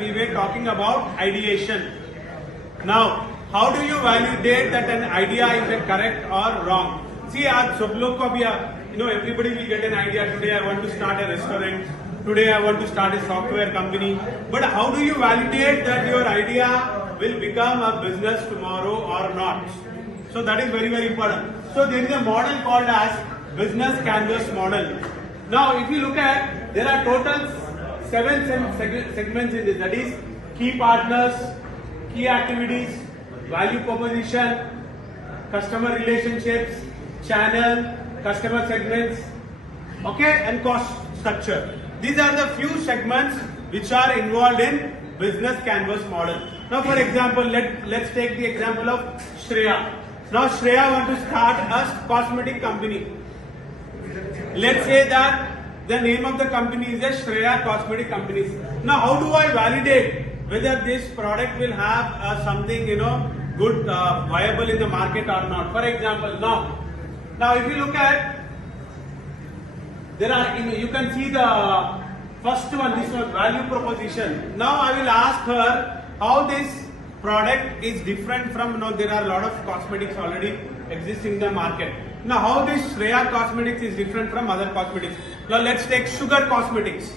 we were talking about ideation. Now, how do you validate that an idea is correct or wrong? See, आज सब लोग को अभी everybody will get an idea. Today I want to start a restaurant. Today I want to start a software company. But how do you validate that your idea will become a business tomorrow or not? So that is very, very important. So there is a model called as business canvas model. Now, if you look at, there are total 7 segments in this. That is key partners, key activities, value proposition, customer relationships, channel, customer segments, okay, and cost structure. These are the few segments which are involved in business canvas model. Now, for example, let's take the example of Shreya. Now, Shreya wants to start a cosmetic company. Let's say that the name of the company is a Shreya Cosmetic Companies. Now, how do I validate whether this product will have something good, viable in the market or not? For example, now if you look at, there are you can see the first one, this one, value proposition. Now I will ask her how this product is different from, there are a lot of cosmetics already existing in the market. Now how this Shreya Cosmetics is different from other cosmetics. Now let's take Sugar Cosmetics.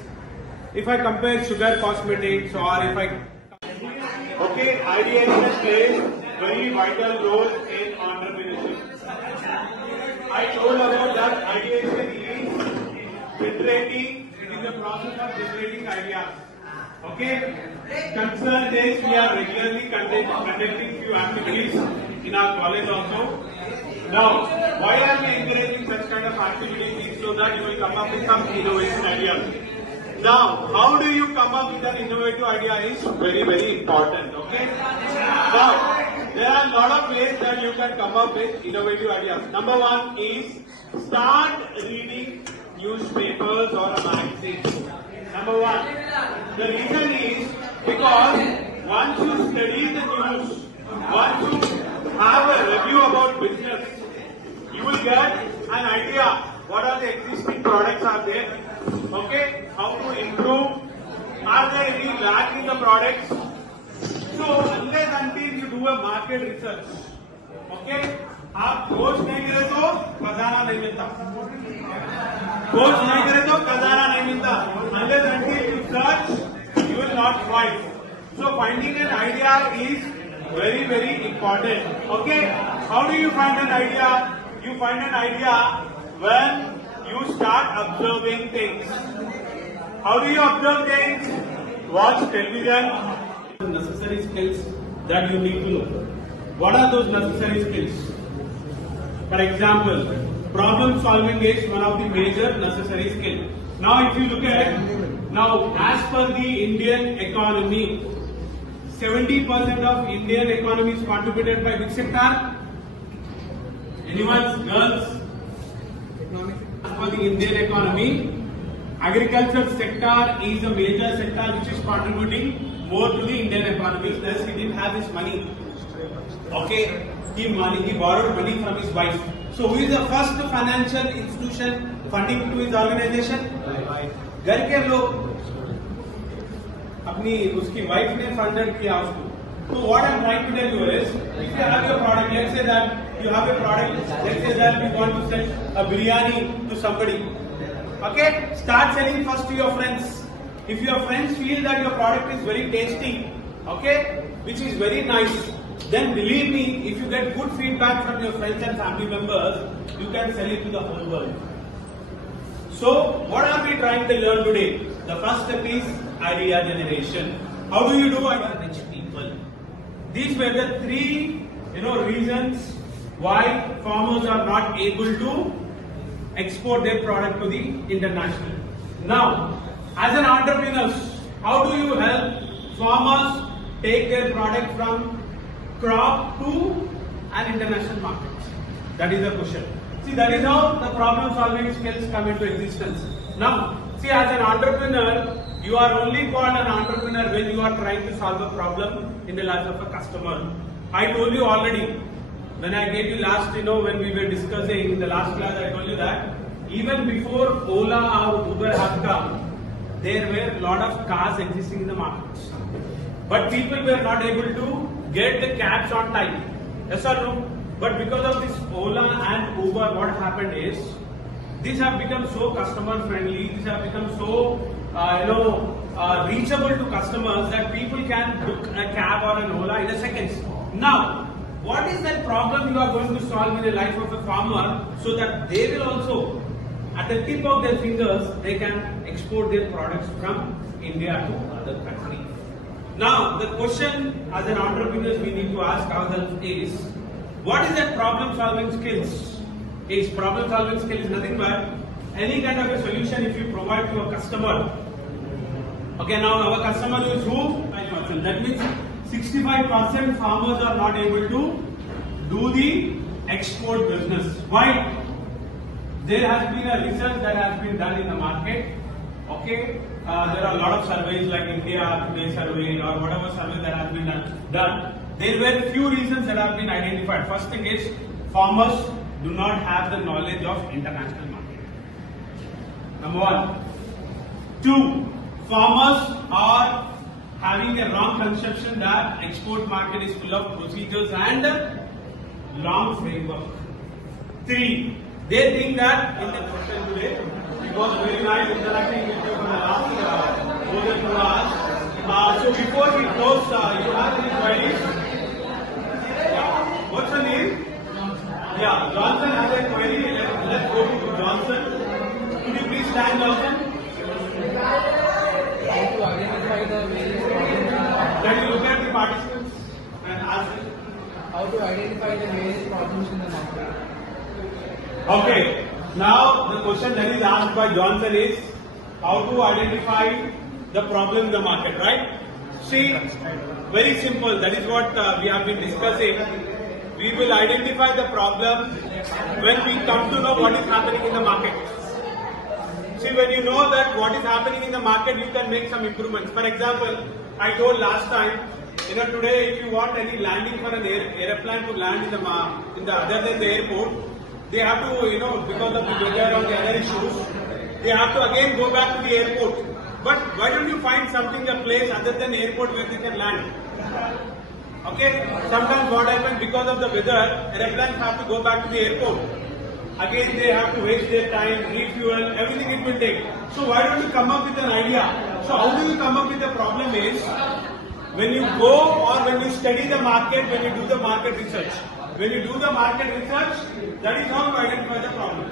If I compare Sugar Cosmetics or if I... Okay, ideation plays very vital role in entrepreneurship. I told about that ideation is generating, it is a process of generating ideas. Okay, concern is we are regularly conducting few activities in our college also. Now, why are we encouraging such kind of activities? So that you will come up with some innovation ideas. Now, how do you come up with an innovative idea is very, very important. Okay. Now, there are a lot of ways that you can come up with innovative ideas. Number one is start reading newspapers or a magazine. Number one. The reason is because once you study the news, once you have a review about business, you will get an idea what are the existing products are there, okay, how to improve, are there any lack in the products. So unless until you do a market research, okay, आप खोज नहीं करे तो खजाना नहीं मिलता, खोज नहीं करे तो खजाना नहीं मिलता. Unless until you search, you will not find. So finding an idea is very, very important. Okay, how do you find an idea? You find an idea when you start observing things. How do you observe things? Watch television. Necessary skills that you need to know. What are those necessary skills? For example, problem solving is one of the major necessary skills. Now, if you look at, as per the Indian economy, 70% of Indian economy is contributed by which sector? Anyone's girls? As per the Indian economy, agriculture sector is a major sector which is contributing more to the Indian economy. Thus, he didn't have his money. Okay, he borrowed money from his wife. So, who is the first financial institution funding to his organization? घर के लोग अपनी उसकी wife ने funded किया उसको. So what I'm trying to tell you is, if you have your product, let's say that you have a product, let's say that you want to sell a biryani to somebody. Okay, start selling first to your friends. If your friends feel that your product is very tasty, okay, which is very nice, then believe me, if you get good feedback from your friends and family members, you can sell it to the whole world. So, what are we trying to learn today? The first step is idea generation. How do you do it? Rich people. These were the 3, reasons why farmers are not able to export their product to the international. Now, as an entrepreneur, how do you help farmers take their product from crop to an international market? That is the question. See, that is how the problem solving skills come into existence. Now, see, as an entrepreneur, you are only called an entrepreneur when you are trying to solve a problem in the life of a customer. I told you already, when I gave you last, when we were discussing in the last class, I told you that even before Ola or Uber have come, there were a lot of cars existing in the markets. But people were not able to get the cabs on time. Yes or no? But because of this Ola and Uber, what happened is, these have become so customer friendly, these have become so, reachable to customers that people can book a cab or an Ola in a second. Now, what is that problem you are going to solve in the life of a farmer so that they will also, at the tip of their fingers, they can export their products from India to other countries. Now, the question as an entrepreneur we need to ask ourselves is, what is that problem solving skills? Is problem solving skill is nothing but any kind of a solution if you provide to a customer. Okay, now our customer is who? 5%. That means 65% farmers are not able to do the export business. Why? There has been a research that has been done in the market. Okay, there are a lot of surveys like India Today survey or whatever survey that has been done. There were few reasons that have been identified. First thing is farmers do not have the knowledge of international market. Number one. Two, farmers are having a wrong conception that export market is full of procedures and long framework. Three, they think that in the session today, it was very nice interacting with you for the last more than 2 hours. So before we close, you have any queries? Yeah. What's your name? Yeah, Johnson has a query. Let's go to Johnson. Could you please stand, Johnson? How to identify the various problems? Can you look at the participants and ask them? How to identify the various problems in the market? Okay. Now the question that is asked by Johnson is how to identify the problem in the market, right? See, very simple. That is what we have been discussing. We will identify the problem when we come to know what is happening in the market. See, when you know that what is happening in the market, you can make some improvements. For example, I told last time, today if you want any landing for an airplane to land in the other than the airport, they have to, because of the weather or the other issues, they have to again go back to the airport. But why don't you find something, a place other than the airport where they can land? Okay, sometimes what happens because of the weather, airplanes have to go back to the airport. Again, they have to waste their time, refuel, everything it will take. So why don't you come up with an idea? So how do you come up with the problem is, when you go or when you study the market, when you do the market research. When you do the market research, that is how you identify the problem.